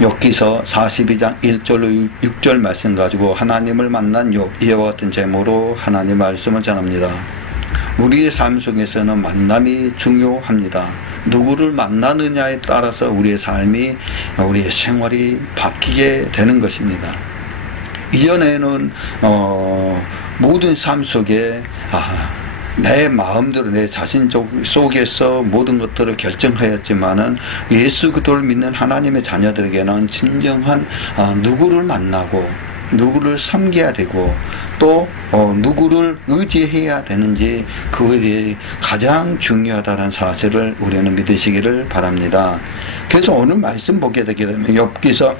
욥기서 42장 1절로 6절 말씀 가지고 하나님을 만난 욥, 이와 같은 제목으로 하나님 말씀을 전합니다. 우리의 삶 속에서는 만남이 중요합니다. 누구를 만나느냐에 따라서 우리의 삶이, 우리의 생활이 바뀌게 되는 것입니다. 이전에는 모든 삶 속에 내 마음대로 내 자신 속에서 모든 것들을 결정하였지만은 예수 그리스도를 믿는 하나님의 자녀들에게는 진정한 누구를 만나고 누구를 섬겨야 되고 또 누구를 의지해야 되는지 그것이 가장 중요하다는 사실을 우리는 믿으시기를 바랍니다. 그래서 오늘 말씀 보게 되게 되면 욥기서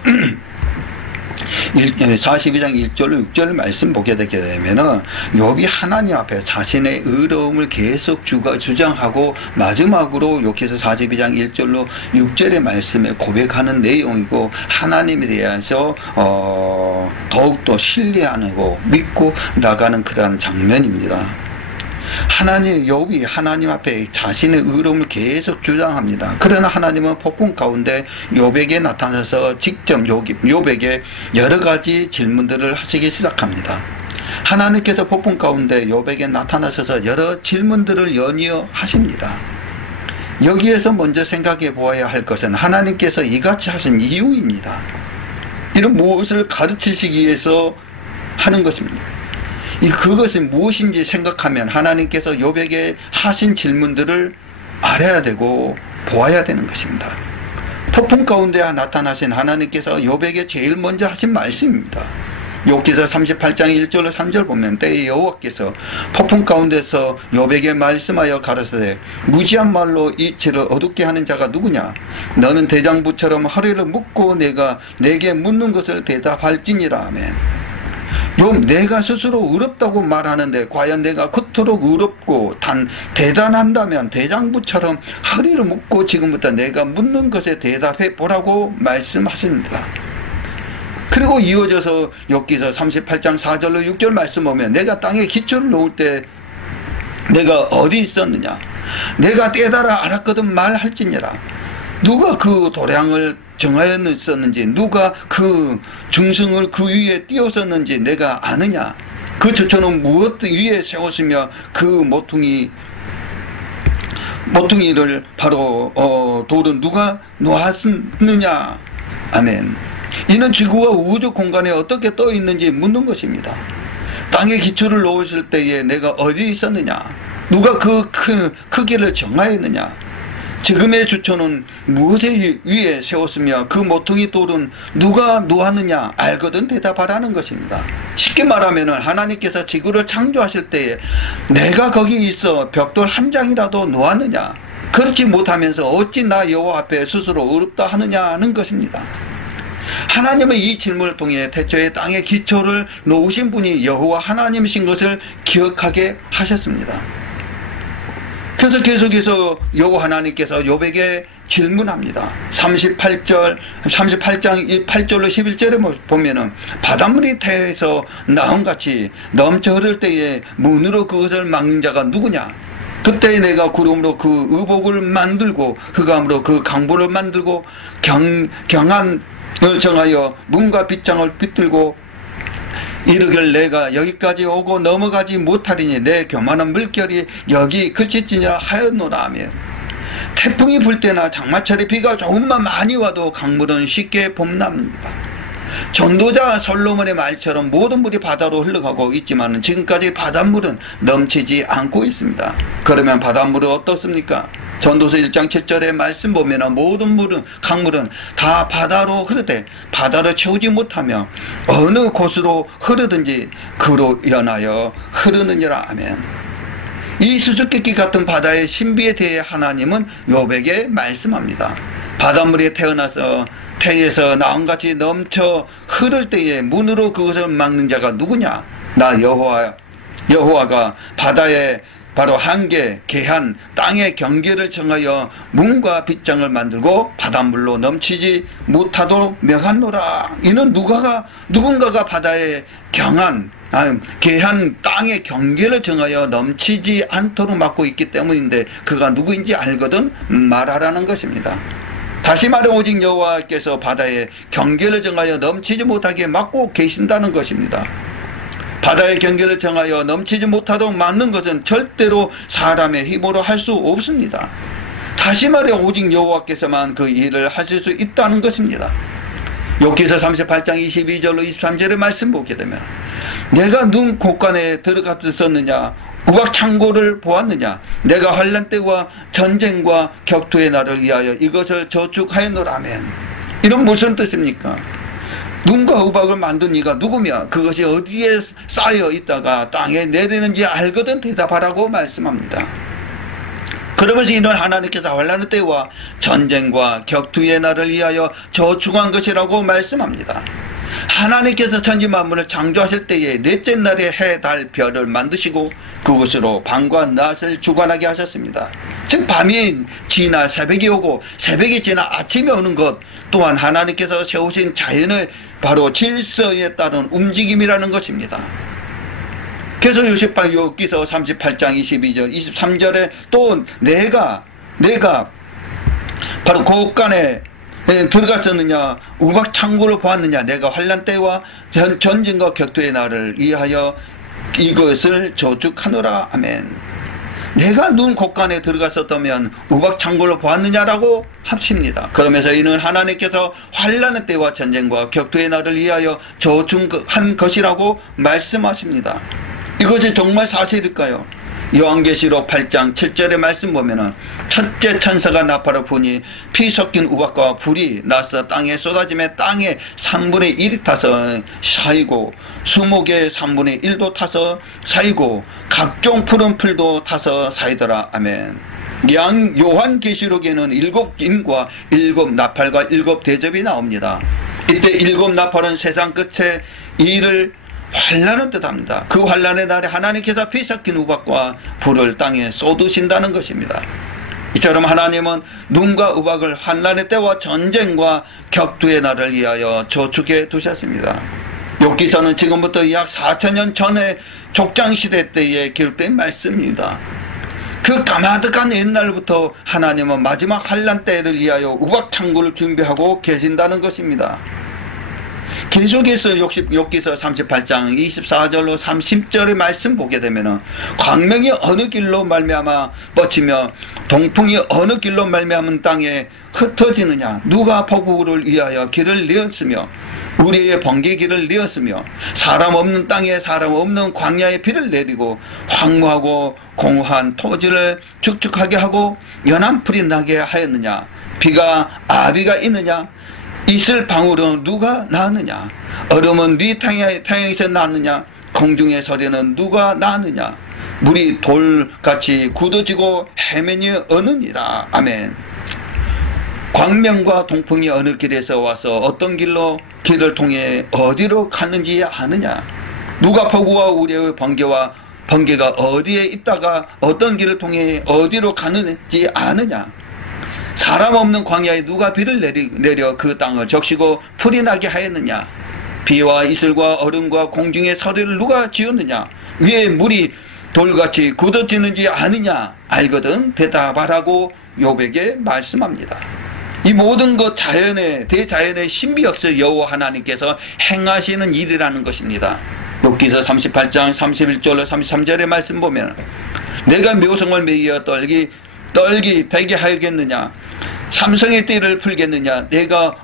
42장 1절로 6절 말씀 보게 되게 되면은 욥이 하나님 앞에 자신의 의로움을 계속 주장하고 마지막으로 욥기서 42장 1절로 6절의 말씀에 고백하는 내용이고 하나님에 대해서 더욱더 신뢰하고 믿고 나가는 그러한 장면입니다. 욥이 하나님 앞에 자신의 의로움을 계속 주장합니다. 그러나 하나님은 폭풍 가운데 욥에게 나타나서 직접 욥에게 여러 가지 질문들을 하시기 시작합니다. 하나님께서 폭풍 가운데 욥에게 나타나셔서 여러 질문들을 연이어 하십니다. 여기에서 먼저 생각해 보아야 할 것은 하나님께서 이같이 하신 이유입니다. 이런 무엇을 가르치시기 위해서 하는 것입니다. 그것이 무엇인지 생각하면 하나님께서 욥에게 하신 질문들을 알아야 되고 보아야 되는 것입니다. 폭풍 가운데 나타나신 하나님께서 욥에게 제일 먼저 하신 말씀입니다. 욥기서 38장 1절로 3절 보면 때에 여호와께서 폭풍 가운데서 욥에게 말씀하여 가라사대 무지한 말로 이치를 어둡게 하는 자가 누구냐? 너는 대장부처럼 허리를 묶고 내게 묻는 것을 대답할지니라. 아멘. 욥, 내가 스스로 의롭다고 말하는데 과연 내가 그토록 의롭고 대단한다면 대장부처럼 허리를 묶고 지금부터 내가 묻는 것에 대답해 보라고 말씀하십니다. 그리고 이어져서 욥기서 38장 4절로 6절 말씀 보면 내가 땅에 기초를 놓을 때 내가 어디 있었느냐? 내가 때따라 알았거든 말할지니라. 누가 그 도량을 정하였었는지 누가 그 중성을 그 위에 띄웠었는지 내가 아느냐? 그 주처는 무엇 위에 세웠으며 그 모퉁이를 바로 돌은 누가 놓았느냐? 아멘. 이는 지구와 우주 공간에 어떻게 떠 있는지 묻는 것입니다. 땅에 기초를 놓으실 때에 내가 어디 있었느냐? 누가 그 크기를 정하였느냐? 지금의 주처는 무엇에 위에 세웠으며 그 모퉁이 돌은 누가 놓았느냐? 알거든 대답하라는 것입니다. 쉽게 말하면 하나님께서 지구를 창조하실 때에 내가 거기 있어 벽돌 한 장이라도 놓았느냐? 그렇지 못하면서 어찌 나 여호와 앞에 스스로 의롭다 하느냐는 것입니다. 하나님은 이 질문을 통해 태초에 땅의 기초를 놓으신 분이 여호와 하나님이신 것을 기억하게 하셨습니다. 그래서 계속해서 여호와 하나님께서 욥에게 질문합니다. 38장 8절로 11절에 보면은 바닷물이 태에서 나온같이 넘쳐 흐를 때에 문으로 그것을 막는 자가 누구냐? 그때 내가 구름으로 그 의복을 만들고 흑암으로 그 강보를 만들고 경한을 정하여 문과 빗장을 빗들고 이르길 내가 여기까지 오고 넘어가지 못하리니 내 교만한 물결이 여기 그칠지니라 하였노라 하며 태풍이 불 때나 장마철에 비가 조금만 많이 와도 강물은 쉽게 봄납니다. 전도자 솔로몬의 말처럼 모든 물이 바다로 흘러가고 있지만 지금까지 바닷물은 넘치지 않고 있습니다. 그러면 바닷물은 어떻습니까? 전도서 1장 7절의 말씀 보면 모든 강물은 다 바다로 흐르되 바다를 채우지 못하며 어느 곳으로 흐르든지 그로 인하여 흐르느니라. 아멘. 이 수수께끼 같은 바다의 신비에 대해 하나님은 욥에게 말씀합니다. 바닷물이 태어나서 태에서 나온같이 넘쳐 흐를 때에 문으로 그것을 막는 자가 누구냐? 나 여호와가 바다에 바로 한계, 계한, 땅의 경계를 정하여 문과 빗장을 만들고 바닷물로 넘치지 못하도록 명하노라. 이는 누군가가 바다의 계한, 땅의 경계를 정하여 넘치지 않도록 막고 있기 때문인데 그가 누구인지 알거든 말하라는 것입니다. 다시 말해 오직 여호와께서 바다에 경계를 정하여 넘치지 못하게 막고 계신다는 것입니다. 바다의 경계를 정하여 넘치지 못하도록 막는 것은 절대로 사람의 힘으로 할 수 없습니다. 다시 말해 오직 여호와께서만 그 일을 하실 수 있다는 것입니다. 욥기서 38장 22절로 23절의 말씀 보게 되면 내가 눈 곳간에 들어갔었느냐 우박 창고를 보았느냐 내가 환난 때와 전쟁과 격투의 날을 위하여 이것을 저축하였노라. 아멘. 이런 무슨 뜻입니까? 눈과 우박을 만든 이가 누구며 그것이 어디에 쌓여 있다가 땅에 내리는지 알거든 대답하라고 말씀합니다. 그러면서 이는 하나님께서 환난의 때와 전쟁과 격투의 날을 위하여 저축한 것이라고 말씀합니다. 하나님께서 천지 만물을 창조하실 때에 넷째 날에 해, 달, 별을 만드시고 그것으로 밤과 낮을 주관하게 하셨습니다. 즉 밤이 지나 새벽이 오고 새벽이 지나 아침이 오는 것 또한 하나님께서 세우신 자연의 바로 질서에 따른 움직임이라는 것입니다. 그래서 욥기서 38장 22절 23절에 또 내가 바로 곳간에 들어갔었느냐 우박 창고를 보았느냐 내가 환난 때와 전쟁과 격투의 날을 위하여 이것을 저축하노라. 아멘. 내가 눈 곳간에 들어갔었다면 우박 창고를 보았느냐라고 합칩니다. 그러면서 이는 하나님께서 환난의 때와 전쟁과 격투의 날을 위하여 저축한 것이라고 말씀하십니다. 이것이 정말 사실일까요? 요한계시록 8장 7절의 말씀 보면은 첫째 천사가 나팔을 부니 피 섞인 우박과 불이 나서 땅에 쏟아지며 땅에 3분의 1이 타서 사이고 수목의 3분의 1도 타서 사이고 각종 푸른 풀도 타서 사이더라. 아멘. 요한계시록에는 7인과 7 나팔과 7 대접이 나옵니다. 이때 7 나팔은 세상 끝에 일을 환난을 뜻합니다. 그 환난의 날에 하나님께서 피 섞인 우박과 불을 땅에 쏟으신다는 것입니다. 이처럼 하나님은 눈과 우박을 환난의 때와 전쟁과 격투의 날을 위하여 저축해 두셨습니다. 욥기서는 지금부터 약 4,000년 전에 족장시대 때에 기록된 말씀입니다. 그 까마득한 옛날부터 하나님은 마지막 환난 때를 위하여 우박 창고를 준비하고 계신다는 것입니다. 계속해서 욥기서 38장 24절로 30절의 말씀 보게 되면은 광명이 어느 길로 말미암아 뻗치며 동풍이 어느 길로 말미암은 땅에 흩어지느냐 누가 폭우를 위하여 길을 내었으며 우리의 번개 길을 내었으며 사람 없는 땅에 사람 없는 광야에 비를 내리고 황무하고 공허한 토지를 축축하게 하고 연한 풀이 나게 하였느냐 아비가 있느냐 이슬 방울은 누가 낳았느냐 얼음은 네 태양에서 낳느냐 공중의 소리는 누가 낳느냐 물이 돌같이 굳어지고 해면이 어느니라. 아멘. 광명과 동풍이 어느 길에서 와서 어떤 길을 통해 어디로 갔는지 아느냐 누가 폭우와 우레의 번개가 어디에 있다가 어떤 길을 통해 어디로 가는지 아느냐 사람 없는 광야에 누가 비를 내려 그 땅을 적시고 풀이 나게 하였느냐 비와 이슬과 얼음과 공중의 소리를 누가 지었느냐 위에 물이 돌같이 굳어지는지 아느냐 알거든 대답하라고 욥에게 말씀합니다. 이 모든 것 대자연의 신비역사 여호와 하나님께서 행하시는 일이라는 것입니다. 욥기서 38장 31절로 33절의 말씀 보면 내가 묘성을 매여 떨기 되게 하겠느냐 삼성의 띠를 풀겠느냐 내가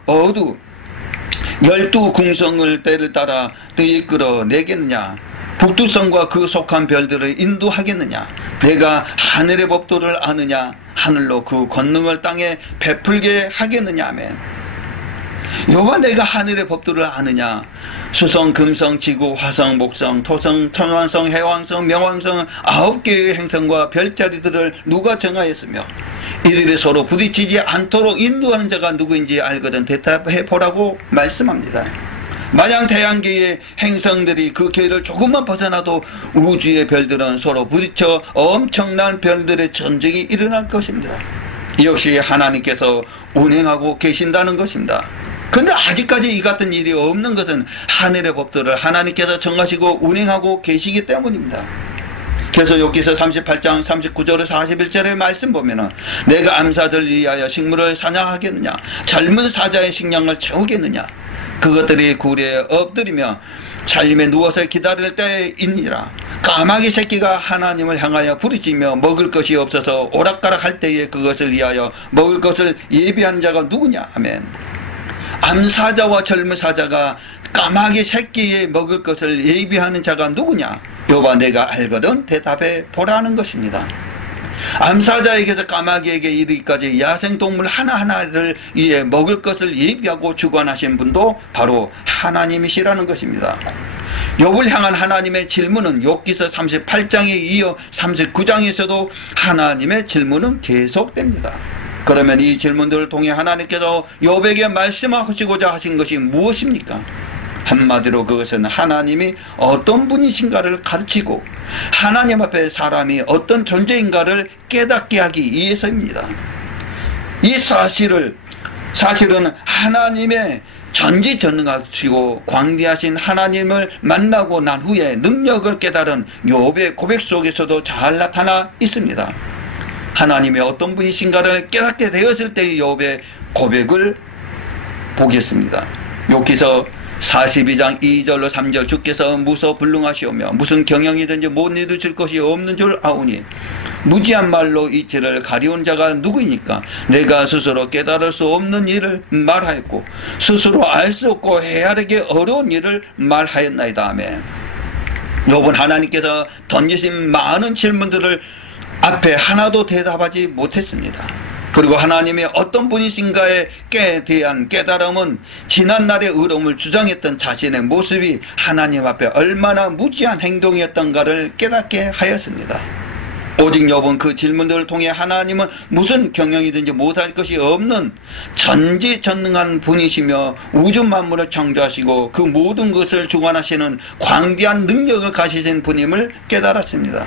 12궁성을 때를 따라 이끌어 내겠느냐 북두성과 그 속한 별들을 인도하겠느냐 내가 하늘의 법도를 아느냐 하늘로 그 권능을 땅에 베풀게 하겠느냐. 아멘. 여호와 내가 하늘의 법도를 아느냐 수성 금성 지구 화성 목성 토성 천왕성 해왕성 명왕성 9개의 행성과 별자리들을 누가 정하였으며 이들이 서로 부딪히지 않도록 인도하는 자가 누구인지 알거든 대답해 보라고 말씀합니다. 만약 태양계의 행성들이 그 계를 조금만 벗어나도 우주의 별들은 서로 부딪혀 엄청난 별들의 전쟁이 일어날 것입니다. 역시 하나님께서 운행하고 계신다는 것입니다. 근데 아직까지 이 같은 일이 없는 것은 하늘의 법도를 하나님께서 정하시고 운행하고 계시기 때문입니다. 그래서 욥기서 38장 39절에 41절의 말씀 보면은 내가 암사들 위하여 식물을 사냥하겠느냐, 젊은 사자의 식량을 채우겠느냐, 그것들이 구리에 엎드리며 잘림에 누워서 기다릴 때이니라. 까마귀 새끼가 하나님을 향하여 부르짖며 먹을 것이 없어서 오락가락할 때에 그것을 위하여 먹을 것을 예비한 자가 누구냐. 아멘. 암사자와 젊은 사자가 까마귀 새끼에 먹을 것을 예비하는 자가 누구냐. 여호와 내가 알거든 대답해 보라는 것입니다. 암사자에게서 까마귀에게 이르기까지 야생동물 하나하나를 위해 먹을 것을 예비하고 주관하신 분도 바로 하나님이시라는 것입니다. 욥을 향한 하나님의 질문은 욥기서 38장에 이어 39장에서도 하나님의 질문은 계속됩니다. 그러면 이 질문들을 통해 하나님께서 욥에게 말씀하시고자 하신 것이 무엇입니까? 한마디로 그것은 하나님이 어떤 분이신가를 가르치고 하나님 앞에 사람이 어떤 존재인가를 깨닫게 하기 위해서입니다. 이 사실은 하나님의 전지전능하시고 광대하신 하나님을 만나고 난 후에 능력을 깨달은 욥의 고백 속에서도 잘 나타나 있습니다. 하나님이 어떤 분이신가를 깨닫게 되었을 때의 욥의 고백을 보겠습니다. 욥기서 42장 2절로 3절 주께서 무소불능하시오며 무슨 경영이든지 못 이루실 것이 없는 줄 아오니 무지한 말로 이치를 가리운 자가 누구이니까 내가 스스로 깨달을 수 없는 일을 말하였고 스스로 알 수 없고 헤아리기 어려운 일을 말하였나이다. 아멘. 욥은 하나님께서 던지신 많은 질문들을 앞에 하나도 대답하지 못했습니다. 그리고 하나님이 어떤 분이신가에 대한 깨달음은 지난날의 의로움을 주장했던 자신의 모습이 하나님 앞에 얼마나 무지한 행동이었던가를 깨닫게 하였습니다. 오직 욥은 그 질문들을 통해 하나님은 무슨 경영이든지 못할 것이 없는 전지전능한 분이시며 우주 만물을 창조하시고 그 모든 것을 주관하시는 광대한 능력을 가지신 분임을 깨달았습니다.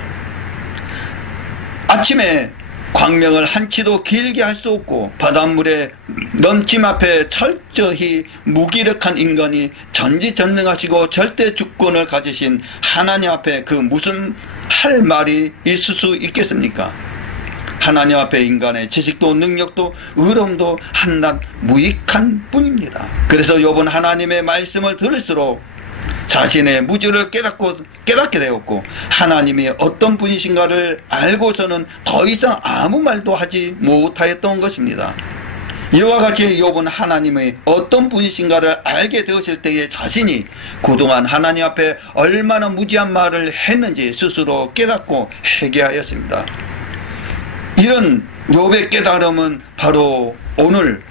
아침에 광명을 한치도 길게 할 수 없고 바닷물의 넘침 앞에 철저히 무기력한 인간이 전지전능하시고 절대 주권을 가지신 하나님 앞에 그 무슨 할 말이 있을 수 있겠습니까? 하나님 앞에 인간의 지식도 능력도 의로움도 한낱 무익한 뿐입니다. 그래서 욥은 하나님의 말씀을 들을수록 자신의 무지를 깨닫게 되었고 하나님이 어떤 분이신가를 알고서는 더 이상 아무 말도 하지 못하였던 것입니다. 이와 같이 욥은 하나님의 어떤 분이신가를 알게 되었을 때에 자신이 그동안 하나님 앞에 얼마나 무지한 말을 했는지 스스로 깨닫고 회개하였습니다. 이런 욥의 깨달음은 바로 오늘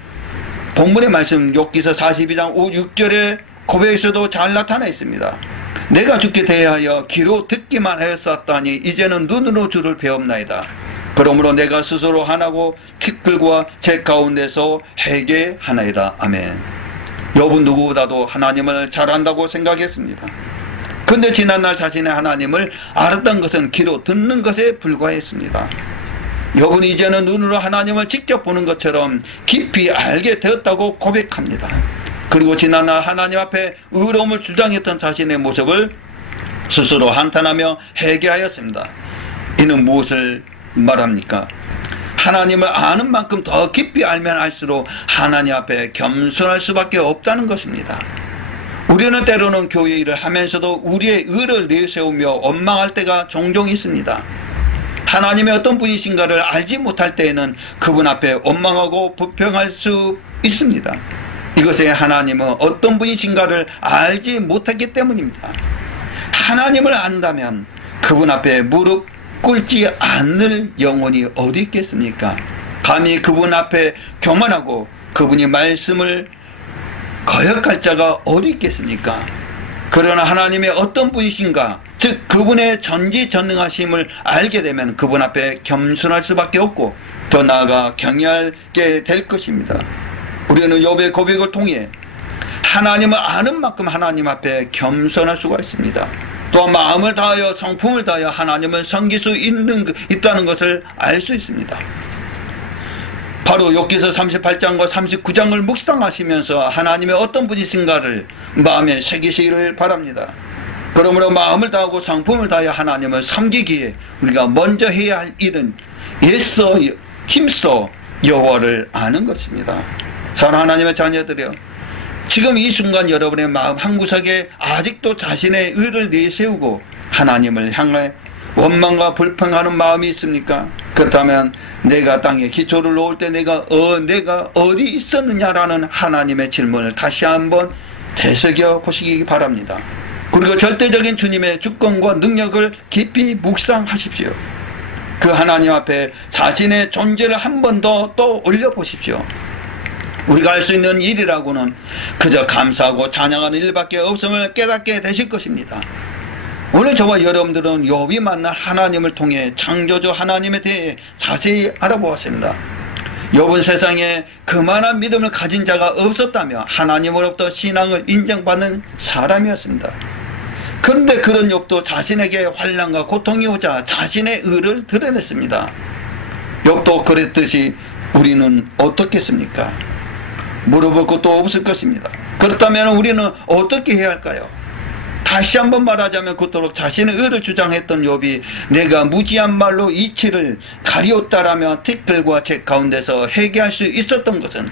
본문의 말씀 욥기서 42장 5, 6절에 고백에서도 잘 나타나 있습니다. 내가 주께 대하여 귀로 듣기만 하였었다니 이제는 눈으로 주를 배웁나이다. 그러므로 내가 스스로 하나고 티끌과 제 가운데서 회개하나이다. 아멘. 욥은 누구보다도 하나님을 잘 안다고 생각했습니다. 그런데 지난날 자신의 하나님을 알았던 것은 귀로 듣는 것에 불과했습니다. 욥은 이제는 눈으로 하나님을 직접 보는 것처럼 깊이 알게 되었다고 고백합니다. 그리고 지난날 하나님 앞에 의로움을 주장했던 자신의 모습을 스스로 한탄하며 회개하였습니다. 이는 무엇을 말합니까? 하나님을 아는 만큼 더 깊이 알면 알수록 하나님 앞에 겸손할 수밖에 없다는 것입니다. 우리는 때로는 교회 일을 하면서도 우리의 의를 내세우며 원망할 때가 종종 있습니다. 하나님의 어떤 분이신가를 알지 못할 때에는 그분 앞에 원망하고 불평할 수 있습니다. 이것의 하나님은 어떤 분이신가를 알지 못했기 때문입니다. 하나님을 안다면 그분 앞에 무릎 꿇지 않을 영혼이 어디 있겠습니까? 감히 그분 앞에 교만하고 그분이 말씀을 거역할 자가 어디 있겠습니까? 그러나 하나님의 어떤 분이신가, 즉 그분의 전지전능하심을 알게 되면 그분 앞에 겸손할 수밖에 없고 더 나아가 경외하게 될 것입니다. 우리는 욥의 고백을 통해 하나님을 아는 만큼 하나님 앞에 겸손할 수가 있습니다. 또한 마음을 다하여 성품을 다하여 하나님을 섬길 수 있다는 것을 알 수 있습니다. 바로 욥기서 38장과 39장을 묵상하시면서 하나님의 어떤 분이신가를 마음에 새기시기를 바랍니다. 그러므로 마음을 다하고 성품을 다하여 하나님을 섬기기에 우리가 먼저 해야 할 일은 애써 힘써 여호와를 아는 것입니다. 사랑하는 하나님의 자녀들이여, 지금 이 순간 여러분의 마음 한구석에 아직도 자신의 의를 내세우고 하나님을 향해 원망과 불평하는 마음이 있습니까? 그렇다면 내가 땅에 기초를 놓을 때 내가 어디 있었느냐라는 하나님의 질문을 다시 한번 되새겨 보시기 바랍니다. 그리고 절대적인 주님의 주권과 능력을 깊이 묵상하십시오. 그 하나님 앞에 자신의 존재를 한 번 더 떠올려 보십시오. 우리가 할 수 있는 일이라고는 그저 감사하고 찬양하는 일밖에 없음을 깨닫게 되실 것입니다. 오늘 저와 여러분들은 욥이 만난 하나님을 통해 창조주 하나님에 대해 자세히 알아보았습니다. 욥은 세상에 그만한 믿음을 가진 자가 없었다며 하나님으로부터 신앙을 인정받는 사람이었습니다. 그런데 그런 욥도 자신에게 환난과 고통이 오자 자신의 의를 드러냈습니다. 욥도 그랬듯이 우리는 어떻겠습니까? 물어볼 것도 없을 것입니다. 그렇다면 우리는 어떻게 해야 할까요? 다시 한번 말하자면 그토록 자신의 의를 주장했던 욥이 내가 무지한 말로 이치를 가리웠다라며 티끌과 재 가운데서 회개할 수 있었던 것은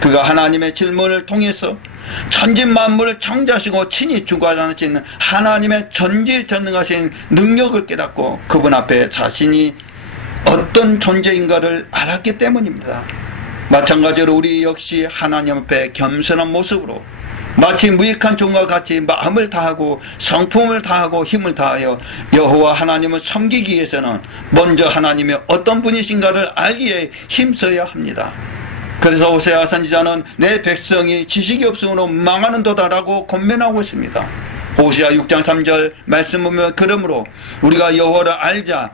그가 하나님의 질문을 통해서 천지만물을 창조하시고 친히 주관하시는 하나님의 전지전능하신 능력을 깨닫고 그분 앞에 자신이 어떤 존재인가를 알았기 때문입니다. 마찬가지로 우리 역시 하나님 앞에 겸손한 모습으로 마치 무익한 종과 같이 마음을 다하고 성품을 다하고 힘을 다하여 여호와 하나님을 섬기기 위해서는 먼저 하나님이 어떤 분이신가를 알기에 힘써야 합니다. 그래서 호세아 선지자는 내 백성이 지식이 없음으로 망하는도다라고 권면하고 있습니다. 호세아 6장 3절 말씀 보면 그러므로 우리가 여호와를 알자,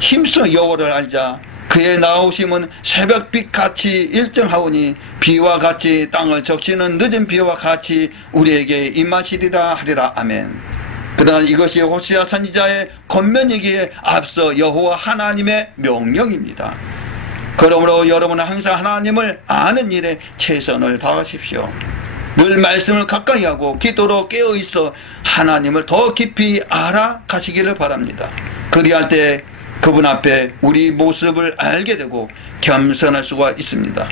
힘써 여호와를 알자. 그의 나오심은 새벽빛같이 일정하오니 비와 같이 땅을 적시는 늦은 비와 같이 우리에게 임하시리라 하리라. 아멘. 그러나 이것이 호세아 선지자의 권면이기에 앞서 여호와 하나님의 명령입니다. 그러므로 여러분은 항상 하나님을 아는 일에 최선을 다하십시오. 늘 말씀을 가까이 하고 기도로 깨어있어 하나님을 더 깊이 알아가시기를 바랍니다. 그리할 때 그분 앞에 우리 모습을 알게 되고 겸손할 수가 있습니다.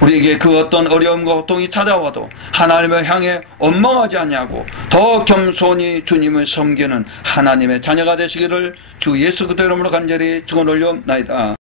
우리에게 그 어떤 어려움과 고통이 찾아와도 하나님을 향해 원망하지 않냐고 더 겸손히 주님을 섬기는 하나님의 자녀가 되시기를 주 예수 그리스도 이름으로 간절히 축원드리옵나이다.